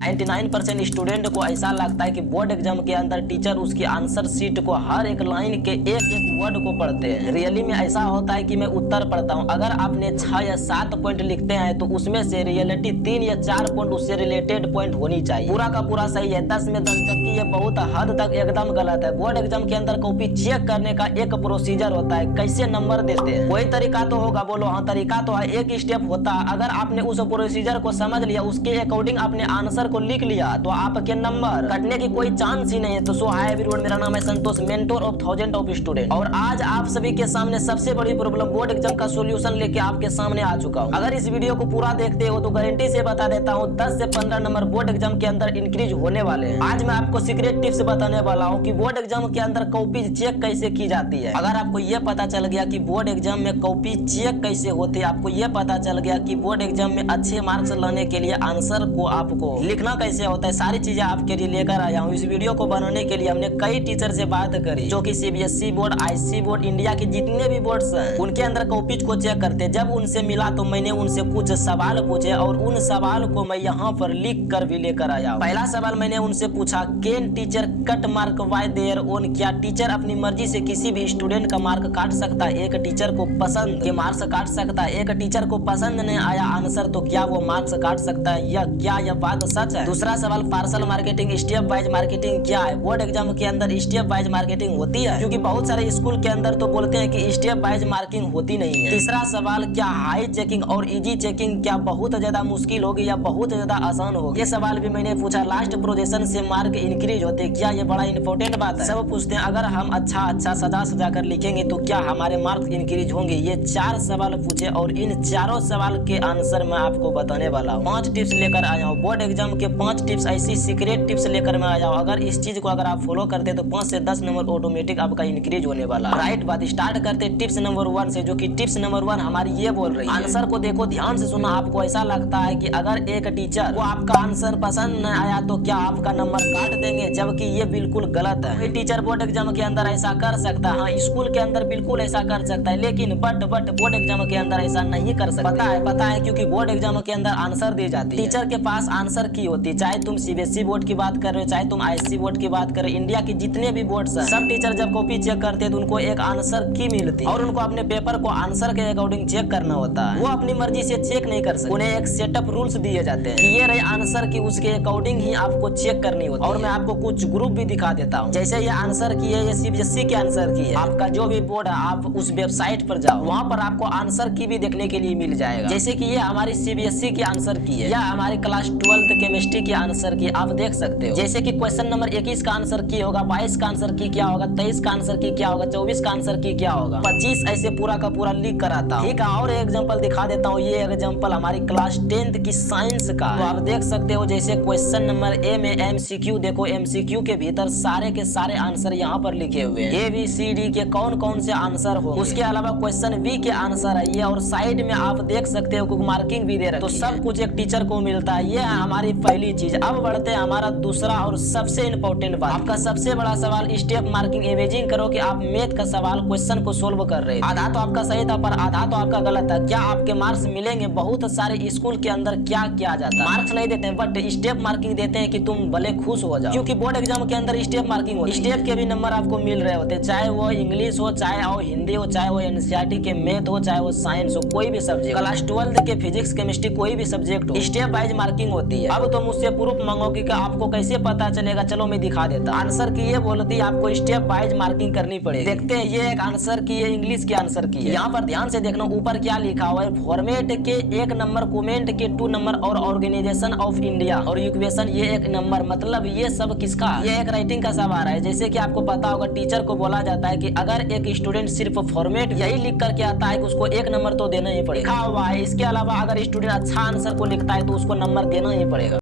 99% student को ऐसा लगता है कि बोर्ड एग्जाम के अंदर टीचर उसकी आंसर शीट को हर एक लाइन के एक एक वर्ड को पढ़ते हैं। रियली में ऐसा होता है कि मैं उत्तर पढ़ता हूं, अगर आपने 6 या 7 पॉइंट लिखते हैं तो उसमें से रियलिटी 3 या 4 पॉइंट उससे रिलेटेड पॉइंट होनी चाहिए। पूरा का पूरा सही है, 10 में 10, जबकि ये बहुत हद तक एकदम गलत है। बोर्ड एग्जाम के अंदर कॉपी चेक करने का एक प्रोसीजर होता है, कैसे नंबर देते हैं कोई तरीका तो होगा, बोलो हाँ तरीका तो है, एक स्टेप होता है। अगर आपने उस प्रोसीजर को समझ लिया, उसके अकॉर्डिंग आपने आंसर को लिख लिया तो आपके नंबर कटने की कोई चांस ही नहीं है। तो सो हाय एवरीवन, मेरा नाम है संतोष, मेंटोर ऑफ 1000 ऑफ स्टूडेंट, और आज आप सभी के सामने सबसे बड़ी प्रॉब्लम बोर्ड एग्जाम का सॉल्यूशन लेके आपके सामने आ चुका हूं। अगर इस वीडियो को पूरा देखते हो तो गारंटी से बता देता हूं 10 से 15 नंबर बोर्ड एग्जाम के अंदर इंक्रीज होने वाले हैं। आज मैं आपको सीक्रेट टिप्स बताने वाला हूं कि बोर्ड एग्जाम के अंदर कॉपी चेक कैसे की जाती है। अगर आपको यह पता चल गया कि बोर्ड एग्जाम में कॉपी चेक कैसे होती है, आपको यह पता चल गया कि बोर्ड एग्जाम में अच्छे मार्क्स लाने के लिए आंसर को आपको लिखना कैसे होता है, सारी चीजें आपके लिए लेकर आया हूँ। इस वीडियो को बनाने के लिए हमने कई टीचर से बात करी जो कि CBSE board, IC board, India के जितने भी बोर्ड्स हैं उनके अंदर कॉपीज को चेक करते हैं। जब उनसे मिला तो मैंने उनसे कुछ सवाल पूछे और उन सवाल को मैं यहाँ पर लिख कर भी लेकर आया हूँ। पहला सवाल मैंने उनसे पूछा, can teacher cut mark bye their own, क्या टीचर अपनी मर्जी से किसी भी स्टूडेंट का मार्क काट सकता है? एक टीचर को पसंद के मार्क्स काट सकता है, एक टीचर को पसंद नहीं आया आंसर तो क्या वो मार्क्स काट सकता है, या क्या यह बात सच है? दूसरा सवाल, parcel marketing step wise marketing क्या है? बोर्ड एग्जाम के अंदर स्टेप वाइज मार्केटिंग होती है? क्योंकि बहुत सारे स्कूल के अंदर तो बोलते हैं कि स्टेप वाइज मार्किंग होती नहीं है। तीसरा सवाल, क्या हाई चेकिंग और इजी चेकिंग क्या बहुत ज्यादा मुश्किल होगी या बहुत ज्यादा आसान होगी? ये सवाल भी मैंने पूछा। लास्ट प्रोजेक्शन से मार्क इंक्रीज होते क्या? ये बड़ा इंपॉर्टेंट बात है, सब पूछते हैं। अगर हम अच्छा सजा कर लिखेंगे तो क्या हमारे मार्क्स इंक्रीज होंगे? ये 4 सवाल पूछे और इन चारों सवाल के आंसर मैं आपको बताने वाला हूँ। 5 टिप्स लेकर आया हूँ बोर्ड एग्जाम के, 5 टिप्स ऐसी सीक्रेट टिप्स लेकर मैं आया हूँ। अगर इस चीज को अगर आप फॉलो करते तो 5 से 10 नंबर ऑटोमेटिक आपका इंक्रीज होने वाला है। राइट बात, स्टार्ट करते टिप्स नंबर 1 से, जो कि टिप्स नंबर 1 हमारी ये बोल रही है। आंसर को देखो, ध्यान से सुना। आपको ऐसा लगता है कि अगर एक टीचर को आपका आंसर पसंद न आया तो क्या आपका नंबर काट देंगे, जबकि ये बिल्कुल गलत है। कोई टीचर बोर्ड एग्जाम के अंदर ऐसा कर सकता है, हाँ स्कूल के अंदर बिल्कुल ऐसा कर सकता है, लेकिन बट बोर्ड एग्जाम के अंदर ऐसा नहीं कर सकता। पता है क्योंकि बोर्ड एग्जाम के अंदर आंसर दी जाती है, टीचर के पास आंसर की होती है। चाहे तुम सीबीएसई बोर्ड की बात कर रहे हो, चाहे तुम आईसी बोर्ड की बात करें, इंडिया की जितने भी बोर्ड्स हैं, सब टीचर जब कॉपी चेक करते हैं तो उनको एक आंसर की मिलती है और उनको अपने पेपर को आंसर के अकॉर्डिंग चेक करना होता है। वो अपनी मर्जी से चेक नहीं कर सकते, उन्हें एक सेटअप रूल्स दिए जाते हैं कि ये रहे आंसर की, उसके अकॉर्डिंग ही आपको चेक करनी होती है। और मैं आपको कुछ ग्रुप भी दिखा देता हूँ, जैसे ये आंसर की है, ये सीबीएसई के आंसर की है। आपका जो भी बोर्ड है, आप उस वेबसाइट पर जाओ, वहाँ पर आपको आंसर की भी देखने के लिए मिल जाएगा। जैसे कि ये हमारी सीबीएसई की आंसर की है या हमारी क्लास 12th केमिस्ट्री की आंसर की, आप देख सकते हो। जैसे कि क्वेश्चन नंबर 21 का आंसर की होगा, 22 का आंसर की क्या होगा, 23 का आंसर की क्या होगा, 24 का आंसर की क्या होगा, 25 ऐसे पूरा का पूरा लिख कर आता हूँ। ठीक है, और एग्जांपल दिखा देता हूँ। ये एग्जांपल हमारी क्लास 10th की साइंस का, तो आप देख सकते हो। जैसे क्वेश्चन नंबर ए में एमसीक्यू देखो, एमसीक्यू के भीतर सारे के सारे आंसर यहाँ पर लिखे हुए हैं, ABCD के कौन कौन से आंसर हो। उसके अलावा क्वेश्चन बी के आंसर है ये, और साइड में आप देख सकते हो मार्किंग भी दे रहे, तो सब कुछ एक टीचर को मिलता है। ये है हमारी पहली चीज। अब बढ़ते हैं हमारा दूसरा और सबसे इंपॉर्टेंट बात, आपका सबसे बड़ा सवाल स्टेप मार्किंग। इमेजिन करो कि आप मैथ का सवाल क्वेश्चन को सोल्व कर रहे हैं, आधा तो आपका सही था पर आधा तो आपका गलत था, क्या आपके मार्क्स मिलेंगे? बहुत सारे स्कूल के अंदर क्या किया जाता है, मार्क्स नहीं देते हैं बट स्टेप मार्किंग देते हैं कि तुम भले खुश हो जाओ, क्योंकि बोर्ड एग्जाम के अंदर स्टेप मार्किंग होती है। स्टेप के भी नंबर आपको मिल रहे होते, चाहे वो इंग्लिश हो, चाहे वो हिंदी हो, चाहे वो एनसीईआरटी के मैथ हो, चाहे वो साइंस हो, कोई भी सब्जेक्ट, क्लास 12th के फिजिक्स केमिस्ट्री कोई भी सब्जेक्ट हो, स्टेप वाइज मार्किंग होती है। अब तो मुझसे प्रूफ मांगोगे कि आपको कैसे पता चलेगा, चलो मैं दिखा देता। आंसर की ये बोलती है आपको स्टेप वाइज मार्किंग करनी पड़ेगी। देखते हैं, ये एक आंसर की है, इंग्लिश की आंसर की है। यहाँ पर ध्यान से देखना ऊपर क्या लिखा हुआ है, फॉर्मेट के 1 नंबर, कमेंट के 2 नंबर और ऑर्गेनाइजेशन ऑफ इंडिया और इक्वेशन ये 1 नंबर। मतलब ये सब किसका, ये एक राइटिंग का सवाल है। जैसे कि आपको पता होगा टीचर को बोला जाता है कि अगर एक स्टूडेंट सिर्फ फॉर्मेट यही लिख करके आता है कि उसको 1 नंबर तो देना ही पड़ेगा, लिखा हुआ है। इसके अलावा अगर स्टूडेंट अच्छा आंसर को लिखता है तो उसको नंबर देना ही पड़ेगा।